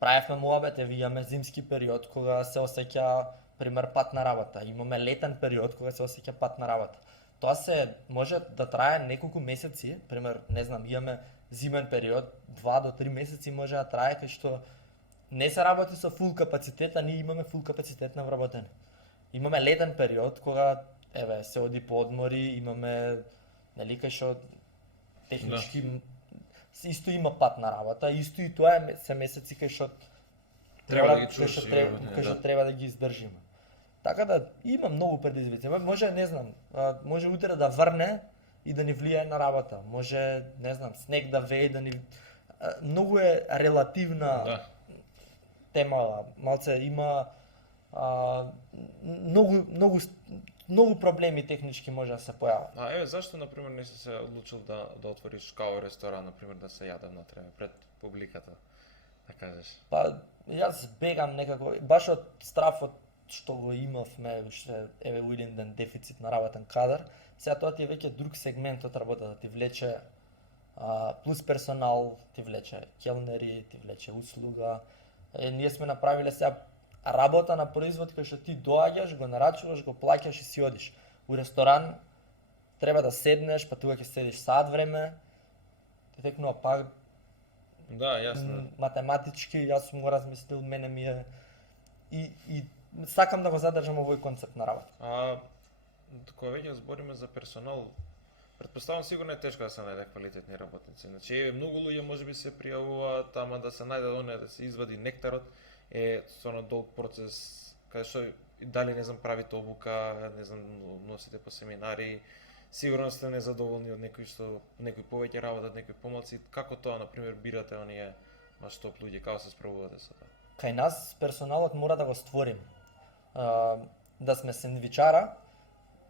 Правевме муабет, имаме зимски период кога се осеќа пример пат на работа. Имаме летен период кога се осеќа пат на работа. Тоа се може да трае неколку месеци, пример, не знам, имаме зимен период, 2 до 3 месеци може да трае кај што не се работи со фул капацитет, а ние имаме фул капацитет на вработени. Имаме летен период кога еве се оди по одмори, имаме нели кај што технички исто има пат на работа, исто и тоа е се месеци кај што треба да ги издржиме. Така да има многу предизвици. Може, не знам, може утре да врне и да ни влијае на работа. Може, не знам, снег да вее да ни многу е релативна тема. Малце има многу проблеми технички може да се појават. Еве зашто на пример не си се одлучил да отвориш као ресторан, на пример да се јаде внатре пред публиката, да кажеш? Па јас бегам некако баш од страфот што го имавме, што еве еден ден дефицит на работен кадар. Сега тоа ти е веќе друг сегмент од работата, ти влече плюс персонал, ти влече келнери, ти влече услуга. Ние сме направиле сега работа на производ кај што ти доаѓаш, го нарачуваш, го плаќаш и си одиш. У ресторан треба да седнеш, па тука ќе седиш сат време. Ти текнува пак Да, јасно. математички, јас сум го размислил, мене ми е и сакам да го задржам овој концепт на работа. Кога веќе збориме за персонал, претпоставам сигурно е тешко да се најде квалитетни работници. Значи, многу луѓе можеби се пријавуваат, ама да се најде оние да се извади нектарот е стварно долг процес, кај што и дали не знам правите обука, не знам носите по семинари, сигурно сте незадоволни од некои повеќе работат, некои помалци. Како тоа на пример бирате оние топ луѓе, како се справувате со тоа? Кај нас персоналот мора да го створим. Да сме сендвичара,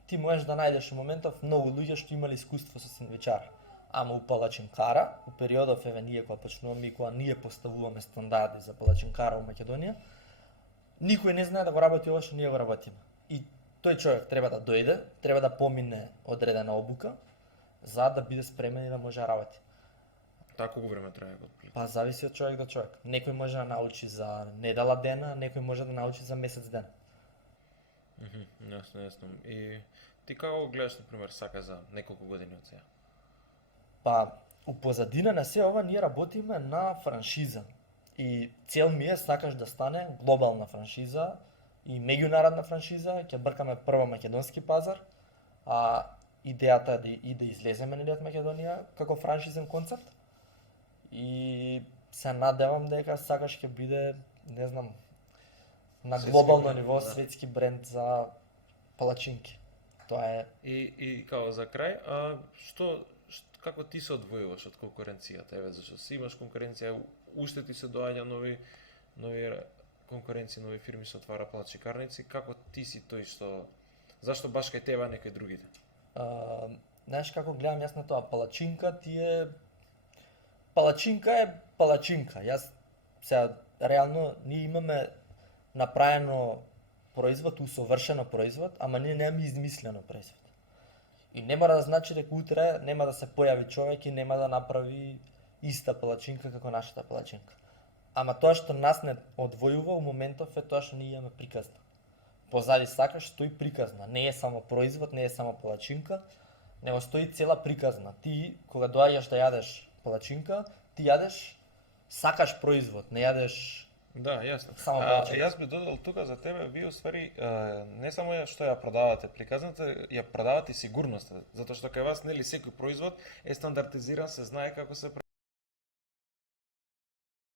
ти можеш да најдеш у моментов многу луѓе што имале искуство со сендвичара. Ама у палачинкара, у периодов ние кога почнуваме и кога ние поставуваме стандарди за палачинкара у Македонија, никој не знае да го работи ова што ние го работиме. И тој човек треба да дојде, треба да помине одредена обука за да биде спремен и да може да работи. Така колку време трае отприлика? Па зависи од човек до човек. Некој може да научи за недела дена, некој може да научи за месец дена. Јасно. И ти како гледаш, на пример, сака за неколку години од сега? Па, у позадина на се ова ние работиме на франшиза. И цел ми е сакаш да стане глобална франшиза и меѓународна франшиза, ќе бркаме прво македонски пазар, а идејата е да излеземе нели од Македонија како франшизен концепт. И се надевам дека сакаш ќе биде, не знам, на Светски глобално бренд, ниво да. светски бренд за палачинки. Тоа е. И као за крај, како ти се одвојуваш од конкуренцијата, еве зашто си имаш конкуренција, уште ти се доаѓа нови конкуренции, нови фирми се отвара палачинкарници, како ти си тој што зашто баш кај тебе, а не кај другите? Знаеш како гледам јас на тоа, палачинка е палачинка. Јас сега реално ние имаме направено производ, усовршено производ, ама ние немаме измислено производ. И не мора да значи дека утре нема да се појави човек и нема да направи иста палачинка како нашата палачинка. Ама тоа што нас не одвојува у моментов е тоа што ние имаме приказна. Позади сакаш стои приказна, не е само производ, не е само палачинка, него стои цела приказна. Ти кога доаѓаш да јадеш палачинка, ти јадеш сакаш производ, не јадеш. Да, јасно. Само палачинка. Јас би додал тука за тебе, вие уствари не само што ја продавате приказната, ја продавате и сигурноста, затоа што кај вас нели секој производ е стандартизиран, се знае како се